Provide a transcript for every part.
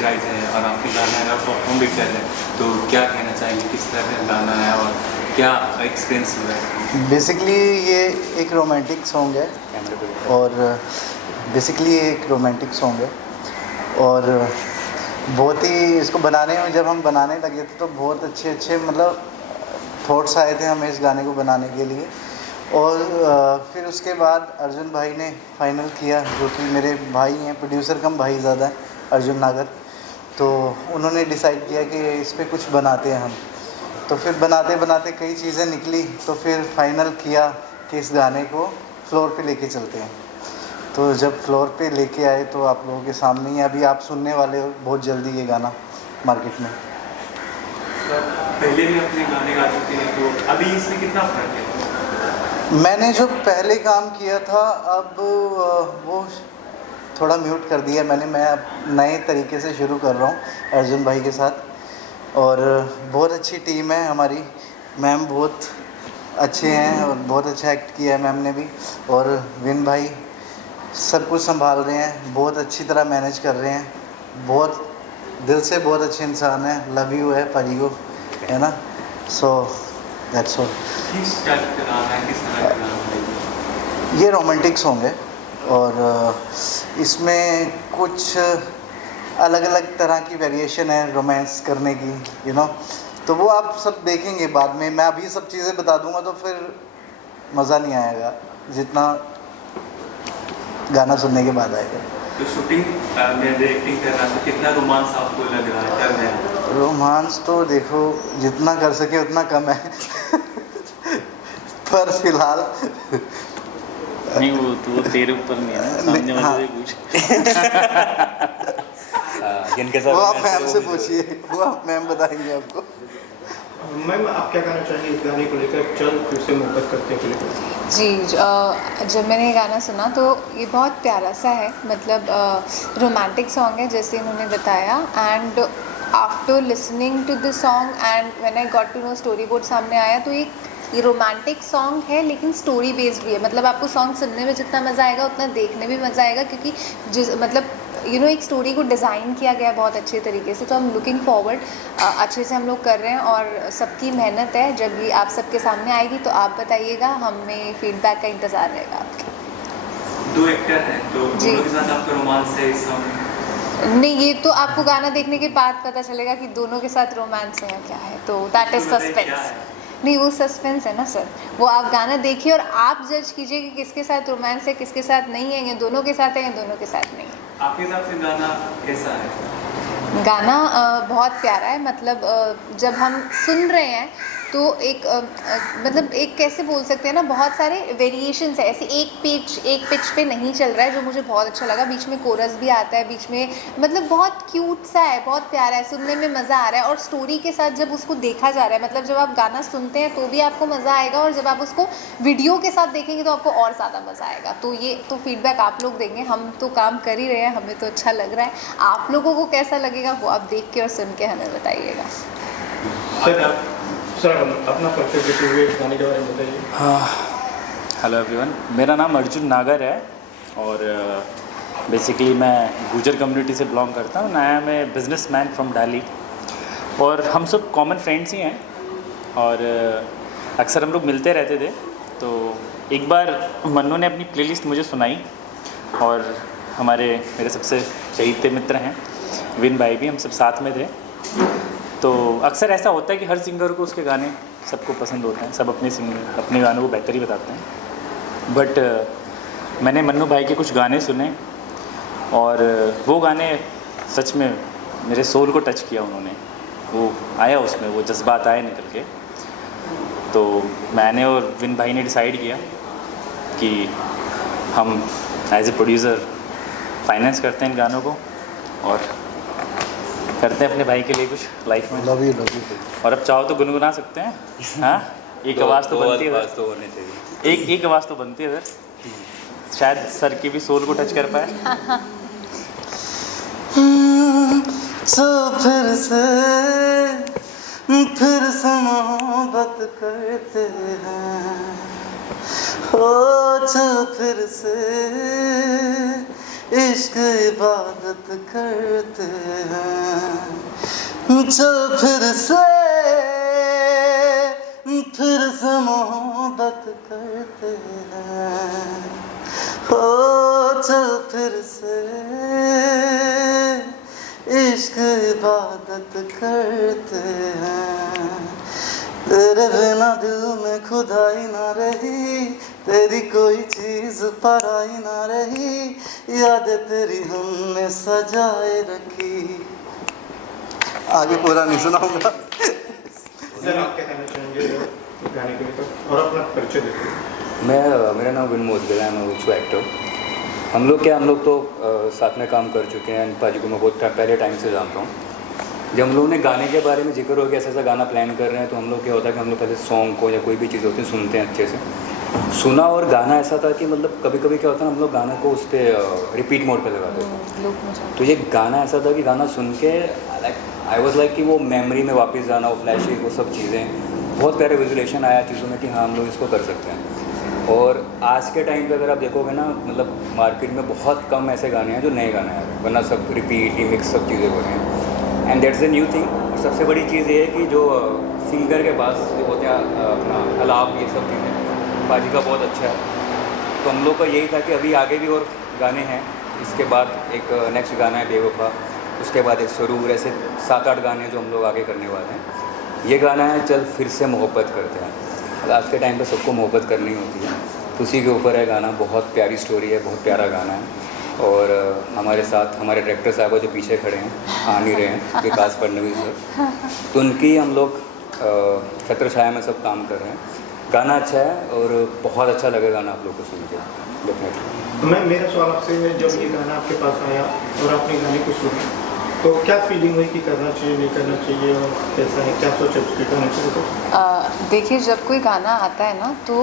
Surprise है और आपके गाना है और परफॉर्म भी कर रहे हैं, तो क्या कहना चाहेंगे, किस तरह का गाना है और क्या एक्सपीरियंस हुआ है? बेसिकली ये एक रोमांटिक सॉन्ग है और बेसिकली ये एक रोमांटिक सॉन्ग है और बहुत ही इसको बनाने में जब हम बनाने लगे थे तो बहुत अच्छे मतलब थॉट्स आए थे हमें इस गाने को बनाने के लिए। और फिर उसके बाद अर्जुन भाई ने फाइनल किया, जो कि मेरे भाई हैं, प्रोड्यूसर कम भाई ज़्यादा है, अर्जुन नागर। तो उन्होंने डिसाइड किया कि इस पर कुछ बनाते हैं हम। तो फिर बनाते बनाते कई चीज़ें निकली, तो फिर फाइनल किया कि इस गाने को फ्लोर पे लेके चलते हैं। तो जब फ्लोर पे लेके आए तो आप लोगों के सामने ही अभी आप सुनने वाले हो बहुत जल्दी ये गाना मार्केट में। पहले भी अपने गाने गाते थे, तो अभी इसमें कितना फ़र्क है? मैंने जो पहले काम किया था अब वो थोड़ा म्यूट कर दिया मैंने। मैं अब नए तरीके से शुरू कर रहा हूँ अर्जुन भाई के साथ और बहुत अच्छी टीम है हमारी। मैम बहुत अच्छे हैं और बहुत अच्छा एक्ट किया है मैम ने भी। और विन भाई सब कुछ संभाल रहे हैं, बहुत अच्छी तरह मैनेज कर रहे हैं। बहुत दिल से बहुत अच्छे इंसान है, लव यू है पाजी को, है ना। So that's all. किस टाइप का गाना है, किस तरह का गाना है? ये रोमांटिक सॉन्ग है और इसमें कुछ अलग अलग तरह की वेरिएशन है रोमांस करने की, यू नो। तो वो आप सब देखेंगे बाद में। मैं अभी सब चीज़ें बता दूंगा तो फिर मज़ा नहीं आएगा जितना गाना सुनने के बाद आएगा। तो शूटिंग में डायरेक्टिंग कर रहा था, कितना रोमांस आपको लग रहा है कर रहे हैं? रोमांस तो देखो जितना कर सके उतना कम है पर फिलहाल नहीं, वो तो तेरे ऊपर नहीं है ना, सामने वाले से पूछ। जिनके साथ वो आप मैम से पूछिए, वो आप मैम बताएंगे आपको। मैम आप क्या कहना चाहेंगे इस गाने को लेकर, चल फिर से मोहब्बत करते हैं को लेकर? जी, जब मैंने ये गाना सुना तो ये बहुत प्यारा सा है, मतलब रोमांटिक सॉन्ग है जैसे इन्होंने बताया। And after listening to the song and when I got to know storyboard सामने आया, तो ये रोमांटिक सॉन्ग है लेकिन स्टोरी बेस्ड भी है। मतलब आपको सॉन्ग सुनने में जितना मज़ा आएगा उतना देखने में मज़ा आएगा, क्योंकि जिस मतलब एक स्टोरी को डिज़ाइन किया गया है बहुत अच्छे तरीके से। तो हम लुकिंग फॉरवर्ड, अच्छे से हम लोग कर रहे हैं और सबकी मेहनत है। जब ये आप सबके सामने आएगी तो आप बताइएगा, हमें फीडबैक का इंतज़ार रहेगा आपके। दो एक्टर हैं तो दोनों के साथ आपका रोमांस है इस सॉन्ग? नहीं, ये तो आपको गाना देखने के बाद पता चलेगा कि दोनों के साथ रोमांस है या क्या है, तो दैट इज़ सस्पेंस। नहीं, वो सस्पेंस है ना सर, वो आप गाना देखिए और आप जज कीजिए कि किसके साथ रोमांस है किसके साथ नहीं है, या दोनों के साथ है या दोनों के साथ नहीं है। आपके हिसाब से गाना कैसा है? गाना बहुत प्यारा है। मतलब जब हम सुन रहे हैं तो मतलब एक कैसे बोल सकते हैं ना, बहुत सारे वेरिएशंस है। ऐसे एक पिच पे नहीं चल रहा है, जो मुझे बहुत अच्छा लगा। बीच में कोरस भी आता है बीच में, मतलब बहुत क्यूट सा है, बहुत प्यारा है, सुनने में मज़ा आ रहा है। और स्टोरी के साथ जब उसको देखा जा रहा है, मतलब जब आप गाना सुनते हैं तो भी आपको मज़ा आएगा, और जब आप उसको वीडियो के साथ देखेंगे तो आपको और ज़्यादा मज़ा आएगा। तो ये तो फीडबैक आप लोग देंगे, हम तो काम कर ही रहे हैं, हमें तो अच्छा लग रहा है। आप लोगों को कैसा लगेगा वो आप देख के और सुन के हमें बताइएगा। सर अपना परिचय देते हुए इस गाने के बारे में बताइए। हेलो एवरीवन, मेरा नाम अर्जुन नागर है और बेसिकली मैं गुजर कम्युनिटी से बिलोंग करता हूँ। I am a businessman from Delhi और हम सब कॉमन फ्रेंड्स ही हैं और अक्सर हम लोग मिलते रहते थे। तो एक बार मन्नू ने अपनी प्लेलिस्ट मुझे सुनाई और मेरे सबसे चहीते मित्र हैं विन भाई भी, हम सब साथ में थे। तो अक्सर ऐसा होता है कि हर सिंगर को उसके गाने सबको पसंद होते हैं, सब अपने गानों को बेहतर ही बताते हैं। बट मैंने मन्नू भाई के कुछ गाने सुने और वो गाने सच में मेरे सोल को टच किया उन्होंने। वो आया उसमें, वो जज्बात आए निकल के। तो मैंने और विन भाई ने डिसाइड किया कि हम एज ए प्रोड्यूसर फाइनेंस करते हैं इन गानों को और करते हैं अपने भाई के लिए कुछ लाइफ में। Love you. और अब चाहो तो गुनगुना सकते हैं। हाँ, एक आवाज़ तो बनती है, तो होने चाहिए। एक आवाज़ तो बनती है सर, शायद सर की भी सोल को टच कर पाए। तो फिर से मोहब्बत करते हैं, हो तो फिर से इश्क इबादत करते हैं, चल फिर से मोहब्बत करते हैं, हो चल फिर से इश्क इबादत करते हैं। तेरे बिना दिल में खुदाई ना रही, तेरी कोई चीज़ पराई ना रही, यादें तेरी हमने सजाए रखी। आगे पूरा नहीं सुनाऊंगा। सर आप क्या कहना चाहेंगे इस गाने को लेकर और अपना परिचय देते? मेरा नाम विन मोदगिल है, मैं ऑल्सो एक्टर। हम लोग तो साथ में काम कर चुके हैं। पाजी को मैं बहुत पहले टाइम से जानता हूँ। जब हम लोगों ने गाने के बारे में जिक्र हो गया ऐसा गाना प्लान कर रहे हैं, तो हम लोग क्या होता है कि हम लोग पहले सॉन्ग को या कोई भी चीज़ होती है सुनते हैं अच्छे से। सुना और गाना ऐसा था कि मतलब कभी कभी क्या होता है हम लोग गाने को उस पर रिपीट मोड पे लगाते थे। तो ये गाना ऐसा था कि गाना सुन के आई वॉज लाइक कि वो मेमोरी में वापस जाना, वो फ्लैशेस, वो सब चीज़ें, बहुत प्यारे विजुलेशन आया चीज़ों में कि हाँ हम लोग इसको कर सकते हैं। और आज के टाइम पे अगर आप देखोगे ना, मतलब मार्केट में बहुत कम ऐसे गाने हैं जो नए गाने आ रहे हैं, वरना सब रिपीट रिमिक्स सब चीज़ें हो रही हैं। And that's the new thing. सबसे बड़ी चीज़ ये है कि जो सिंगर के पास जो होते हैं अपना अलाप, ये सब चीज़ें बाजी का बहुत अच्छा है। तो हम लोग का यही था कि अभी आगे भी और गाने हैं। इसके बाद एक नेक्स्ट गाना है बेवफा, उसके बाद एक सरूर, ऐसे 7-8 गाने जो हम लोग आगे करने वाले हैं। ये गाना है चल फिर से मोहब्बत करते हैं। आज के टाइम पे सबको मोहब्बत करनी होती है, तो उसी के ऊपर है गाना। बहुत प्यारी स्टोरी है, बहुत प्यारा गाना है। और हमारे साथ हमारे डायरेक्टर साहब जो पीछे खड़े हैं, आ नहीं रहे हैं, विकास फडणवीस सर, तो उनकी हम लोग छत्र छाया में सब काम कर रहे हैं। गाना अच्छा है और बहुत अच्छा लगेगा गाना आप लोग को सुन के डेफिनेटली। मैं मेरा सवाल आपसे है, जब ये गाना आपके पास आया और आपने गाने को सुना तो क्या फीलिंग हुई कि करना चाहिए नहीं करना चाहिए, और कैसा है, क्या सोचा उसके गाने को? तो देखिए, जब कोई गाना आता है ना तो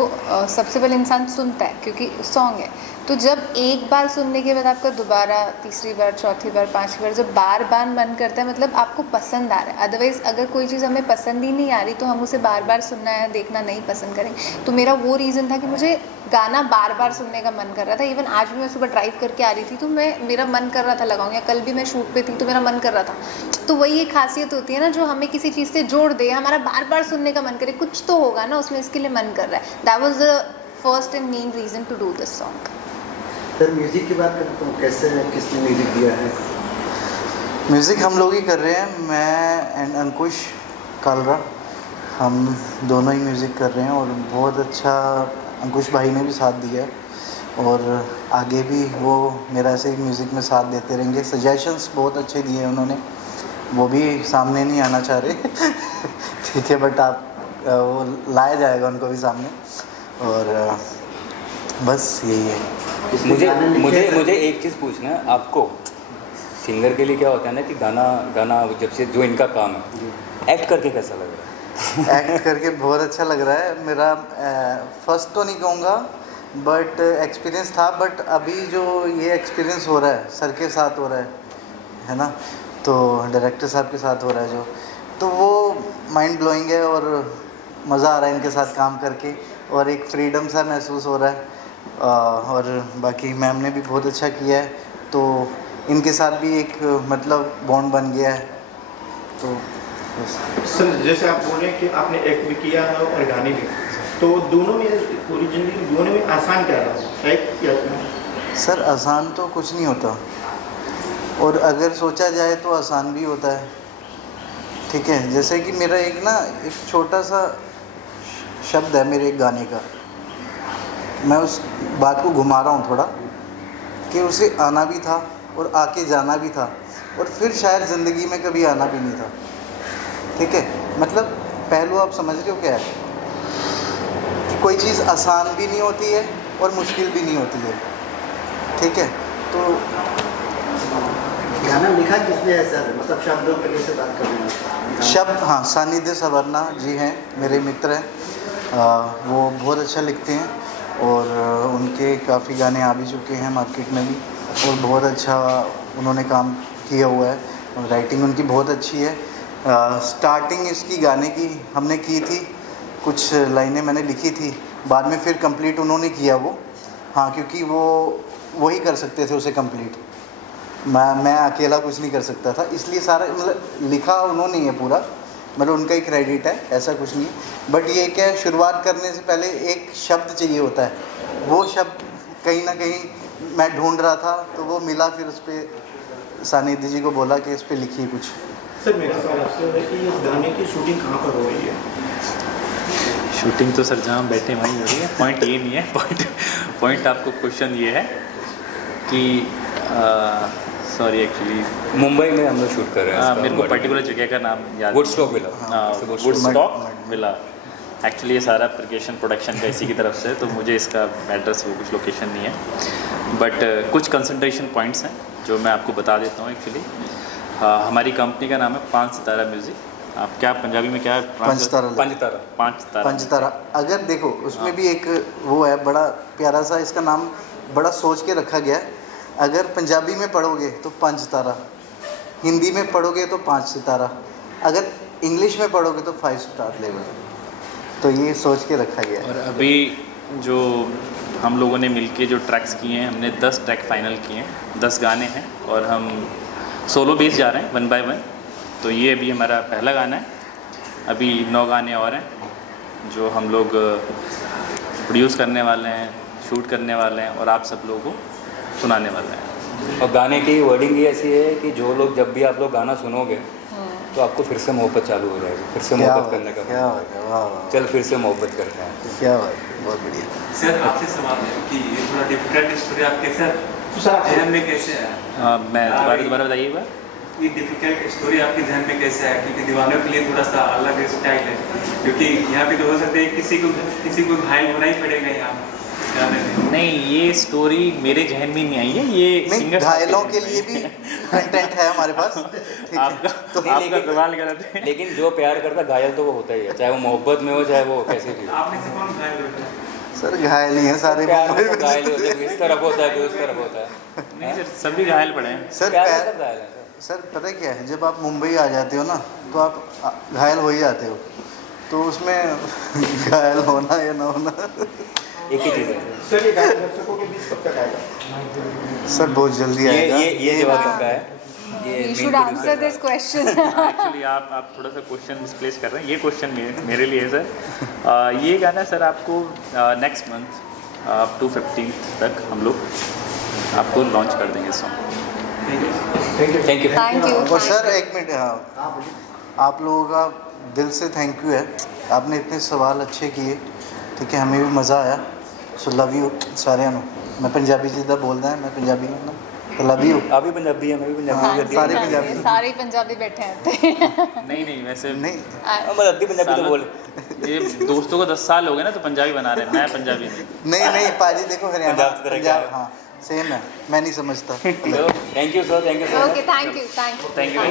सबसे पहले इंसान सुनता है क्योंकि सॉन्ग है। तो जब एक बार सुनने के बाद आपका दोबारा, तीसरी बार, चौथी बार, 5वीं बार जब बार बार मन करता है, मतलब आपको पसंद आ रहा है। अदरवाइज़ अगर कोई चीज़ हमें पसंद ही नहीं आ रही तो हम उसे बार बार सुनना है, देखना नहीं पसंद करेंगे। तो मेरा वो रीज़न था कि मुझे गाना बार बार सुनने का मन कर रहा था। इवन आज भी मैं सुबह ड्राइव करके आ रही थी तो मेरा मन कर रहा था लगाऊँ, या कल भी मैं शूट पे थी तो मेरा मन कर रहा था। तो वही एक खासियत होती है ना, जो हमें किसी चीज़ से जोड़ दे, हमारा बार बार सुनने का मन करे, कुछ तो होगा ना उसमें, इसके लिए मन कर रहा है। That was the first and main reason to do this song. Sir music की बात करें तो कैसे, किसने म्यूज़िक दिया है? म्यूज़िक हम लोग ही कर रहे हैं, मैं एंड अंकुश कालरा, हम दोनों ही म्यूज़िक कर रहे हैं। और बहुत अच्छा अंकुश भाई ने भी साथ दिया है और आगे भी वो मेरा ऐसे ही म्यूज़िक में साथ देते रहेंगे। सजेशंस बहुत अच्छे दिए हैं उन्होंने, वो भी सामने नहीं आना चाह रहे ठीक है, बट आप वो लाया जाएगा उनको भी सामने। और बस यही है। मुझे एक चीज़ पूछना है आपको। सिंगर के लिए क्या होता है ना कि गाना जब से जो इनका काम है, एक्ट करके कैसा लग रहा है? एक्ट करके बहुत अच्छा लग रहा है। मेरा फर्स्ट तो नहीं कहूँगा बट एक्सपीरियंस था, बट अभी जो ये एक्सपीरियंस हो रहा है सर के साथ हो रहा है ना, तो डायरेक्टर साहब के साथ हो रहा है जो, तो वो माइंड ब्लोइंग है और मज़ा आ रहा है इनके साथ काम करके, और एक फ्रीडम सा महसूस हो रहा है। और बाकी मैम ने भी बहुत अच्छा किया है, तो इनके साथ भी एक मतलब बॉन्ड बन गया है। तो सर जैसे आप बोल रहे हैं कि आपने एक्ट भी किया है और गाने भी, तो दोनों में पूरी जिंदगी दोनों में आसान क्या रहा एक्ट किया? सर आसान तो कुछ नहीं होता, और अगर सोचा जाए तो आसान भी होता है। ठीक है, जैसे कि मेरा एक छोटा सा शब्द है मेरे एक गाने का, मैं उस बात को घुमा रहा हूँ थोड़ा, कि उसे आना भी था और आके जाना भी था, और फिर शायद ज़िंदगी में कभी आना भी नहीं था। ठीक है, मतलब पहलू आप समझ रहे हो क्या है, कि कोई चीज़ आसान भी नहीं होती है और मुश्किल भी नहीं होती है। ठीक है, तो गाना लिखा किसने है सर? मतलब शब्दों पे कैसे बात कर रहे हैं? शब्द, हाँ, सानिध्य सवर्णा जी हैं, मेरे मित्र हैं, वो बहुत अच्छा लिखते हैं और उनके काफ़ी गाने आ भी चुके हैं मार्केट में भी, और बहुत अच्छा उन्होंने काम किया हुआ है, और राइटिंग उनकी बहुत अच्छी है। स्टार्टिंग इसकी गाने की हमने की थी, कुछ लाइनें मैंने लिखी थी, बाद में फिर कंप्लीट उन्होंने किया वो। हाँ, क्योंकि वो वही कर सकते थे उसे कंप्लीट। मैं अकेला कुछ नहीं कर सकता था, इसलिए सारा मतलब लिखा उन्होंने ही है पूरा, मतलब उनका ही क्रेडिट है, ऐसा कुछ नहीं। बट ये क्या है, शुरुआत करने से पहले एक शब्द चाहिए होता है, वो शब्द कहीं ना कहीं मैं ढूंढ रहा था तो वो मिला, फिर उस पर सानिध्य जी को बोला कि इस पर लिखिए कुछ। सर मेरा सवाल आपसे है कि इस गाने की शूटिंग कहाँ पर हो रही है? शूटिंग तो सर जहाँ हम बैठे वहीं हो रही है, पॉइंट ये नहीं है। पॉइंट आपको क्वेश्चन ये है कि सॉरी एक्चुअली मुंबई में हम लोग शूट कर रहे हैं इसका मेरे को body पर्टिकुलर जगह का नाम याद Woodstock villa. Woodstock villa. Actually ये सारा एप्लीकेशन प्रोडक्शन का इसी की तरफ से है, तो मुझे इसका एड्रेस वो कुछ लोकेशन नहीं है, बट कुछ कंसंट्रेशन पॉइंट्स हैं जो मैं आपको बता देता हूँ। एक्चुअली हमारी कंपनी का नाम है 5 सितारा म्यूज़िक। आप क्या पंजाबी में क्या पंचतारा। पंचतारा। 5 सितारा। पंचतारा, अगर देखो उसमें भी एक वो है, बड़ा प्यारा सा इसका नाम बड़ा सोच के रखा गया है। अगर पंजाबी में पढ़ोगे तो 5 सितारा, हिंदी में पढ़ोगे तो 5 सितारा, अगर इंग्लिश में पढ़ोगे तो 5 स्टार लेवल, तो ये सोच के रखा गया है। और अभी जो हम लोगों ने मिलके जो ट्रैक्स किए हैं, हमने 10 ट्रैक फाइनल किए हैं, 10 गाने हैं और हम सोलो बेस जा रहे हैं 1 by 1। तो ये अभी हमारा पहला गाना है, अभी 9 गाने और हैं जो हम लोग प्रोड्यूस करने वाले हैं, शूट करने वाले हैं और आप सब लोगों को सुनाने वाले हैं। और गाने की वर्डिंग ही ऐसी है कि जो लोग जब भी आप लोग गाना सुनोगे तो आपको फिर से मोहब्बत चालू हो जाएगी, फिर से क्या मोहब्बत करने का क्या बात है, वाह वाह, चल फिर से मोहब्बत करते हैं। क्या बात है, बहुत बढ़िया। सर आपसे सवाल है कि ये थोड़ा डिफिकल्ट स्टोरी आपके सर जहन में कैसे है? मैं दोबारा बताइएगा। ये डिफिकल्ट स्टोरी आपके जहन में कैसे है? क्योंकि दीवानों के लिए थोड़ा सा अलग स्टाइल है, क्योंकि यहाँ पे तो हो सकता है किसी को घायल होना ही पड़ेगा यहाँ गाने में। नहीं, ये स्टोरी मेरे जहन में नहीं आई है, ये नहीं, सिंगर घायलों के लिए भी कंटेंट है हमारे पास, ठीक है। आपका तो नहीं, आपका सवाल गलत है। लेकिन जो प्यार करता घायल तो वो होता ही है, चाहे वो मोहब्बत में हो चाहे वो कैसे भी हो। आप में से कौन घायल होता है? सर घायल ही है सारे प्यार मुंबई में तो में। घायल होते हैं, इस तरफ होता है कोई उस तरफ होता है। नहीं सर, सभी घायल पड़े हैं। सर प्यार में पैर- सब घायल है सर। सर पता है क्या है, जब आप मुंबई आ जाते हो ना तो आप घायल हो ही जाते हो, तो उसमें घायल होना या ना होना एक ही चीज़ है सर ये गाना दर्शकों के बीच कब तक आएगा? सर बहुत जल्दी ये आएगा। ये जवाब इनका है। ये You main should producer answer का this है। question. एक्चुअली आप थोड़ा सा क्वेश्चन मिसप्लेस कर रहे हैं, ये क्वेश्चन मेरे लिए है सर। ये गाना सर आपको next month up to 15th तक हम लोग आपको लॉन्च कर देंगे song. Thank you. Thank you. और सर एक मिनट, हाँ, आप लोगों का दिल से थैंक यू है, आपने इतने सवाल अच्छे किए, ठीक है, हमें भी मज़ा आया। सो लव यू सारिਆਂ ਨੂੰ। मैं पंजाबी जिदा बोलता है, मैं पंजाबी हूँ ना, तो लव यू। आप भी पंजाबी है, मैं भी हाँ, पंजाबी सारे है। पंजाबी। सारे पंजाबी बैठे हैं। नहीं वैसे नहीं, हम अद्धी पंजाबी तो बोले। ये दोस्तों को 10 साल हो गए ना, तो पंजाबी बना रहे हैं, मैं पंजाबी नहीं। नहीं पाजी देखो हरियाणा पंजाब की तरह क्या है? हाँ सेम है, मैं नहीं समझता। चलो thank you sir, thank you sir. Okay, thank you. Thank you.